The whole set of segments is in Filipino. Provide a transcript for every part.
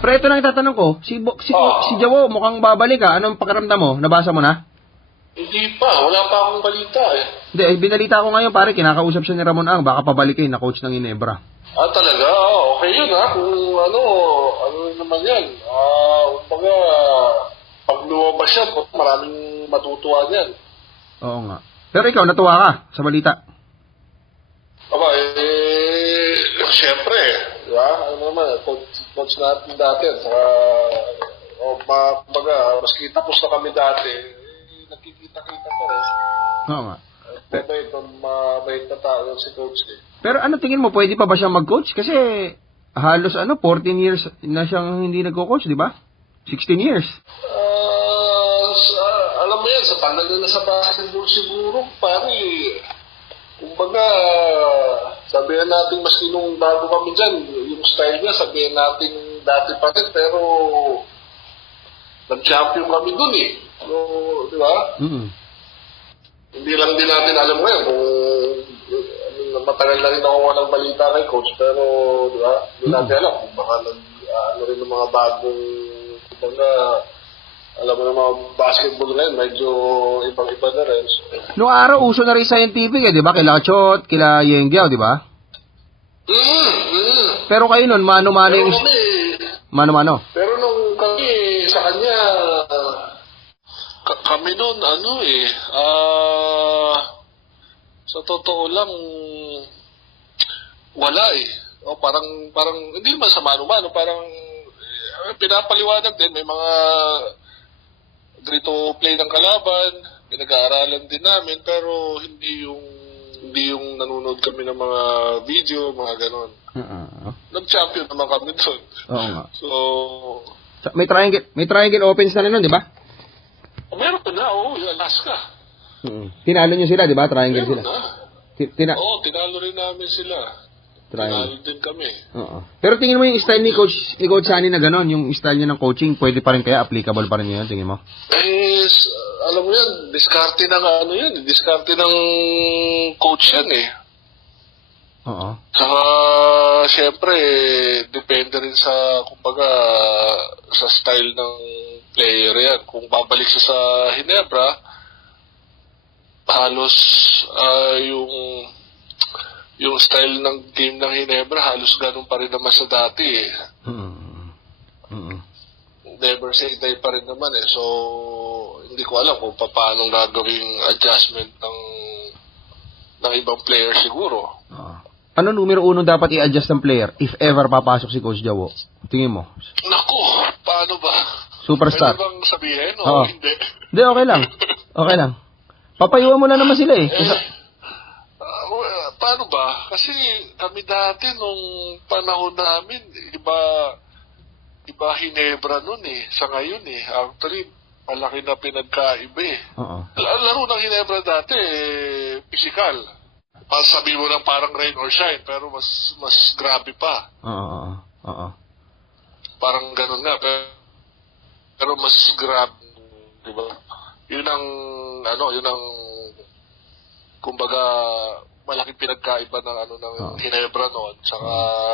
Pero ito lang itatanong ko, si Jawo mukhang babalik Anong pakiramdam mo? Nabasa mo na? Hindi pa, wala pa akong balita Hindi, binalita ko ngayon pare, kinakausap siya ni Ramon Ang, baka pabalikin na coach ng Ginebra. Talaga? Okay yun kung ano naman yan. Kumbaga, pag lumabas siya, maraming matutuwa niyan. Oo nga. Pero ikaw, natuwa ka sa balita? Siyempre, di ba? Ano naman, coach natin dati, saka, kumbaga, maski tapos na kami dati, nagkikita-kita pa rin. Oo nga. Mabait na tao si coach Pero ano tingin mo, pwede pa ba siyang mag-coach? Kasi halos 14 years na siyang hindi nagko-coach, di ba? 16 years. Alam mo yan, sa tagal na sa basketball siguro, pare, kumbaga, sabihan natin maski nung bago kami dyan, yung style niya, sabihan natin dati pa rin, pero nag-champion kami dun So, di ba? Hindi lang din natin alam ngayon kung matagal na rin ako walang balita kay coach, pero di ba? Hindi natin alam kung baka rin ng mga bagong alam mo na mga basketball ngayon, medyo ibang-iba na rin. Noong araw, uso na rin scientific di ba? Kila Chot, kila Yengyao, di ba? Pero kayo nun, mano-mano yung... Mano-mano? Pero nung kami, sa kanya, kami nun, sa totoo lang, wala parang, hindi naman sa mano-mano, parang, pinapaliwanag din, may mga grito play ng kalaban, pinag-aaralan din namin, pero hindi yung nanonood kami ng mga video, mga ganon. Nag-champion naman kami doon. Oo nga. So, may triangle offense na nun, di ba? Meron na, yung Alaska. Tinalo nyo sila, di ba? Triangle meron sila. Tinalo rin namin sila. Tinalo din kami. Pero tingin mo yung style ni Coach Sunny na gano'n, yung style niya ng coaching, pwede pa rin kaya, applicable pa rin yun, tingin mo? Alam mo yan, diskarte ng coach yan Saka, syempre, depende rin sa, kumbaga, sa style ng player yan. Kung babalik siya sa Ginebra, halos yung style ng game ng Ginebra, halos ganun pa rin naman sa dati Never say die pa rin naman So, hindi ko alam kung paano gagawing adjustment ng ibang player siguro. Ano numero 1 dapat i-adjust ng player if ever papasok si Coach Jawo? Tingin mo? Naku, paano ba? Superstar. Pwede bang sabihin hindi? Hindi, okay lang. Papayuan mo na naman sila Paano ba? Kasi kami dati nung panahon namin, iba Ginebra nun sa ngayon Actually, malaki na pinagkaiba Laro ng Ginebra dati, physical. Sabi mo lang parang rain or shine, pero mas grabe pa. Parang ganun nga, pero mas grabe, di ba? Yun ang kumbaga, malaking pinagkaiba ng ng Ginebra noon saka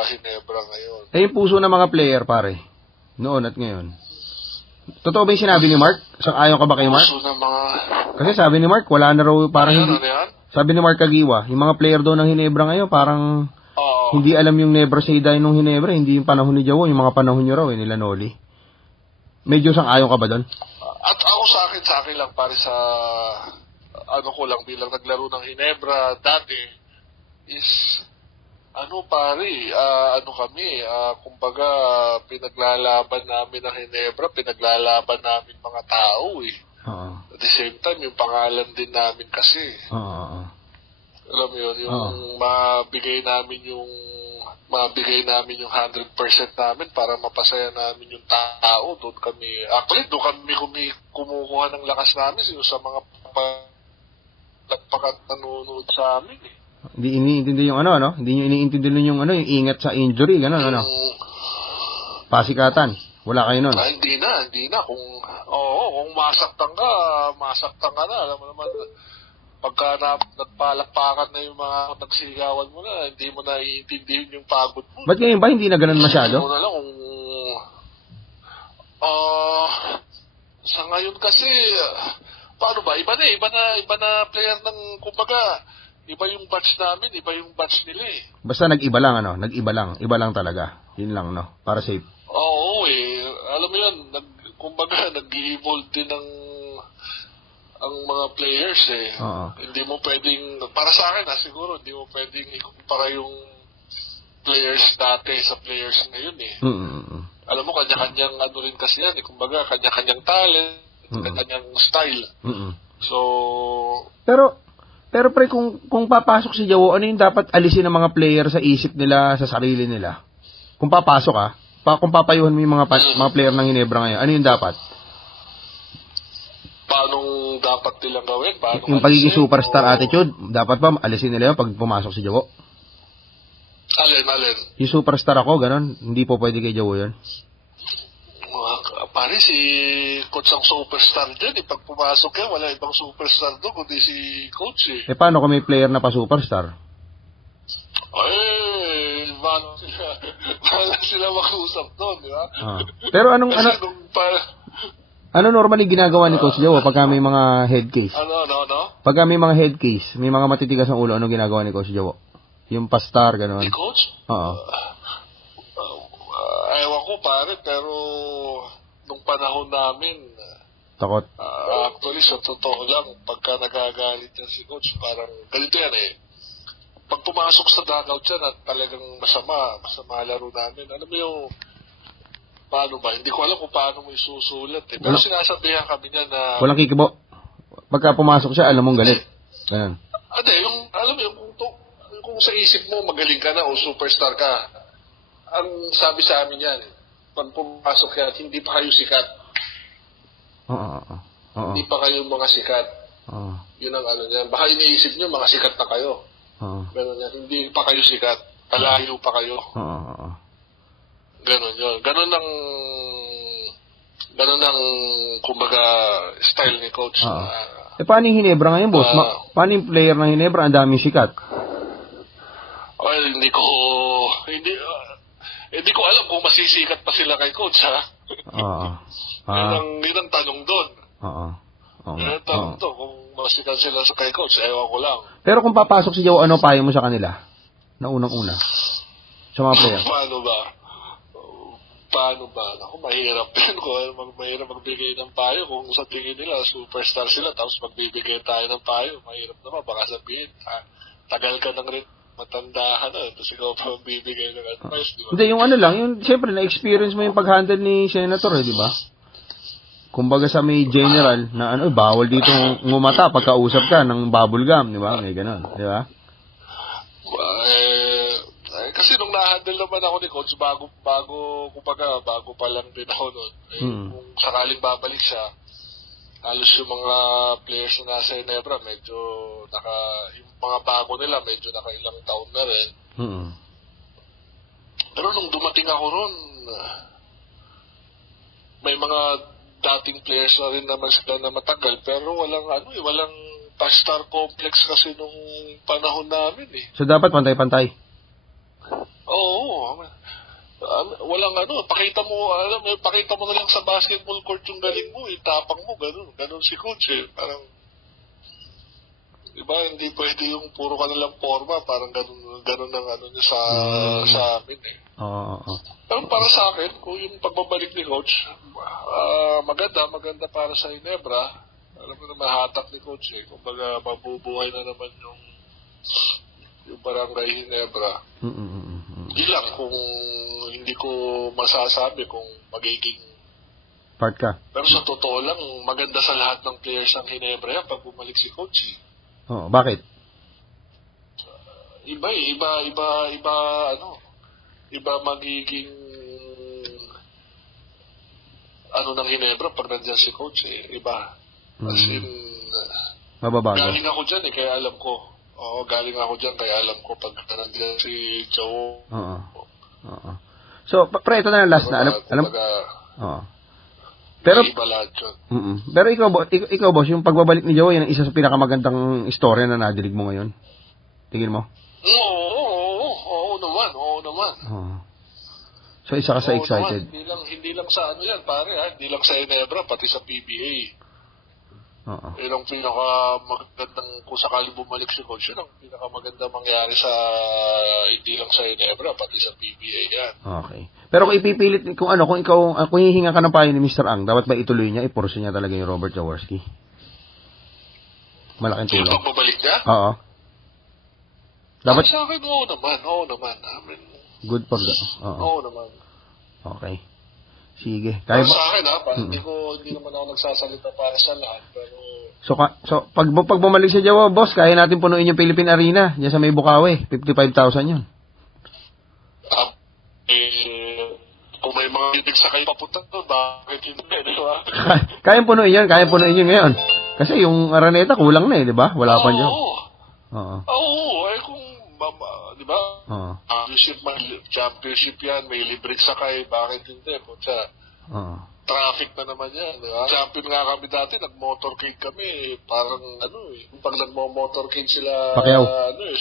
Ginebra ngayon. Yung puso ng mga player, pare, noon at ngayon. Totoo ba yung sinabi ni Mark? Sang-ayon ka ba kay Mark? Puso ng mga... Kasi sabi ni Mark, wala na raw, parang hindi... Sabi ni Mark Kagiwa, yung mga player doon ng Ginebra ngayon, parang hindi alam yung Never Say Die nung Ginebra, hindi yung panahon ni Jawo, yung mga panahon niyo raw, nila Noli. Medyo sang-ayon ka ba doon? At ako sa akin lang, pare sa... ko lang bilang naglaro ng Ginebra dati is kami kumbaga pinaglalaban namin ng Ginebra, pinaglalaban namin mga tao at the same time yung pangalan din namin kasi alam mo yun, yung mabigay namin yung 100% namin para mapasaya namin yung tao. Doon kami kumukuha ng lakas namin sa mga nagpakat nanonood sa amin Hindi iniintindi yung Hindi nyo iniintindi yung yung ingat sa injury, gano'n, Pasikatan. Wala kayo nun. Hindi na. Kung masaktan ka na. Alam mo naman, pagka nagpalakpakan na yung mga nagsigawan mo na, hindi mo na iintindihin yung pagod mo. Ba't ngayon ba hindi na ganun masyado? Hindi mo na lang kung... sa ngayon kasi, paano ba? Iba na player ng, kumbaga, iba yung batch namin, iba yung batch nila eh. Basta nag-iba lang, ano? Nag-iba lang talaga. Yun lang, no? Para safe. Oo eh. Alam mo yun, kumbaga, nag-evolve din ang mga players eh. Hindi mo pwedeng, para sa akin siguro, hindi mo pwedeng ikumpara yung players dati sa players ngayon eh. Alam mo, kanya-kanyang ano rin kasi yan eh. Kumbaga, kanya-kanyang talent, kanya-kanyang style. So... Pero pre, kung papasok si Jawo, ano yung dapat alisin ng mga player sa isip nila, sa sarili nila? Kung papasok kung papayuhan mo yung mga player ng Ginebra ngayon, ano yung dapat? Paano dapat nilang gawin? Yung pagiging superstar attitude, dapat ba alisin nila yun pag pumasok si Jawo? Alin? Yung superstar ako, ganun, hindi po pwede kay Jawo yun? Pare, si coach ang superstar dyan. Pag pumasok yan, wala ibang superstar doon, kundi si coach eh. Paano kung may player na pa superstar? Paano sila mag-usap doon, di ba? Pero ano normally ginagawa ni Coach Jawo pagka may mga head case? Pagka may mga head case, may mga matitigas ng ulo, ano ginagawa ni Coach Jawo? Yung pastar, gano'n. Ni coach? Oo. Ewan ko pare, pero nung panahon namin, takot. Actually, sa totoo lang, pagka nagagalit yan si coach, parang ganito yan eh. Pag pumasok sa dugout yan at talagang masama laro namin, alam mo yung, paano ba? Hindi ko alam kung paano mo isusulat eh. Pero sinasabihan kami niya na... Walang kikibo. Pagka pumasok siya, alam mong galit. Ganun. Alam mo yung, kung sa isip mo magaling ka na o superstar ka, ang sabi sa amin yan, pag pumasok yan, hindi pa kayo sikat. Hindi pa kayo mga sikat. Yun ang ano niyan. Baka iniisip nyo, mga sikat na kayo. Ganun yan. Hindi pa kayo sikat. Palayo pa kayo. Ganun yun. Ganun ang kumbaga style ni coach. Paano yung Ginebra ngayon, boss? Paano yung player ng Ginebra? Ang daming sikat. Well, hindi ko alam kung masisikat pa sila kay coach, ha? Yun ang tanong doon. Yun ang tanong doon, kung masikat sila sa kay coach, ewan ko lang. Pero kung papasok si Jawo, ano payo mo sa kanila? Na unang-una. Sa mga player. Paano ba? Ako, mahirap yun. Mahirap magbigay ng payo kung sa tingin nila, superstar sila, tapos magbibigay tayo ng payo. Mahirap naman, baka sabihin, tagal ka ng rin. Matanda ka na, tapos ikaw pa bibigay ng advice, di ba? Hindi, yung ano lang, siyempre, na-experience mo yung pag-handle ni Senator, di ba? Kumbaga sa may general, na bawal dito ngumata pagkausap ka ng bubble gum, di ba? May ganun, di ba? Kasi nung na-handle naman ako ni Coach, bago pa lang din ako nun. Kung sakaling babalik siya, halos yung mga players na nasa Ginebra, medyo yung mga bago nila, medyo nakailang taon na rin. Pero nung dumating ako ron, may mga dating players na rin naman sila na matagal, pero walang star complex kasi nung panahon namin eh. So dapat pantay-pantay? Oo. Walang pakita mo na lang sa basketball court yung galing mo, itapang mo, ganun si coach eh. Parang, diba, hindi pwede yung puro ka na lang forma, parang ganun ang niya sa amin eh. Pero para sa akin, kung yung pagbabalik ni coach, maganda para sa Ginebra. Alam mo na mahatak ni coach eh. Kumbaga, mabubuhay na naman yung barangay Ginebra. Ilang kung hindi ko masasabi kung magiging part ka. Pero sa totoo lang, maganda sa lahat ng players ng Ginebra yan pag bumalik si coach. Bakit? Iba magiging ng Ginebra pag nandiyan si coach eh. Iba. As in, mababago. Galing ako dyan eh, kaya alam ko. Galing ako dyan, kaya alam ko pag nandiyan si Joe. So, pre, ito na yung last na. Alam Pero, iba lahat yun. Pero ikaw, boss, yung pagbabalik ni Joey, yan ang isa sa pinakamagandang istorya na nadinig mo ngayon. Tingin mo? Oo naman. Oh. So, isa ka sa excited? Hindi lang sa ano yan, pare, ha? Hindi lang sa Ginebra, pati sa PBA. Oo. Yun ang pinakamagandang, kung sakali bumalik si Coach, yun ang pinakamagandang mangyari sa, hindi lang sa Ginebra, pati sa PBA yan. Okay. Pero kung ipipilit, kung hihinga ka ng payo ni Mr. Ang, dapat ba ituloy niya, ipurso niya talaga yung Robert Jaworski? Malaking tulong. Yung pagbabalik niya? Oo. Dapat sa akin, oo naman. Good for that. Oo naman. Okay. Sige. Sa akin, hindi naman ako nagsasalita para sa lahat, pero... So pag bumalik sa Jawa, boss, kaya natin punuin yung Philippine Arena, diyan sa may Bukawi, 55,000 yun. Kung may mga ibig sakay papunta doon, bakit hindi, di ba? Kaya punuin yun ngayon. Kasi yung Araneta kulang na di ba? Wala pa dyan. Oo, kung, di ba? Championship yan, may libreng sakay, bakit hindi? Kutsa, traffic na naman yan, di ba? Champion nga kami dati, nag-motorcade kami, parang pag nag-motorcade sila, Pacquiao.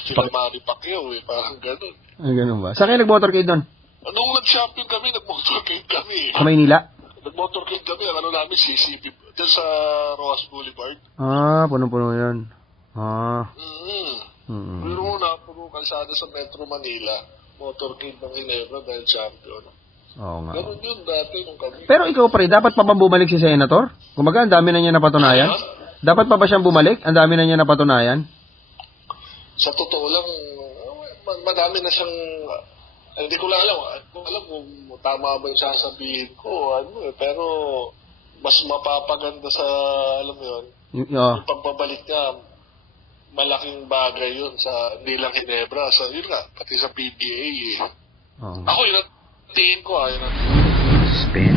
sila Manny Pacquiao, parang ganun. Ay, ganun ba? Saan kayo nag-motorcade doon? Nung nag-champion kami, nag-motorcade kami. Sa Maynila? Nag-motorcade kami, namin, CCP, dyan sa Roas Boulevard. Puno-puno yun. Pero puro kalsada sa Metro Manila, motorcade ng Ginebra dahil champion. Oo nga. Ganun yun dati nung kami. Pero ikaw pre, dapat pa ba bumalik si Senator? Kumaga, ang dami na niya napatunayan. Dapat pa ba siyang bumalik? Ang dami na niya napatunayan. Sa totoo lang, madami na siyang, hindi ko lang alam kung tama ba yung sasabihin ko, pero mas mapapaganda sa, alam mo yun, yung pagbabalik niya, malaking bagay yun sa, hindi lang Ginebra, sa, yun nga, pati sa PBA. Ako yun ang tingin ko, Spin.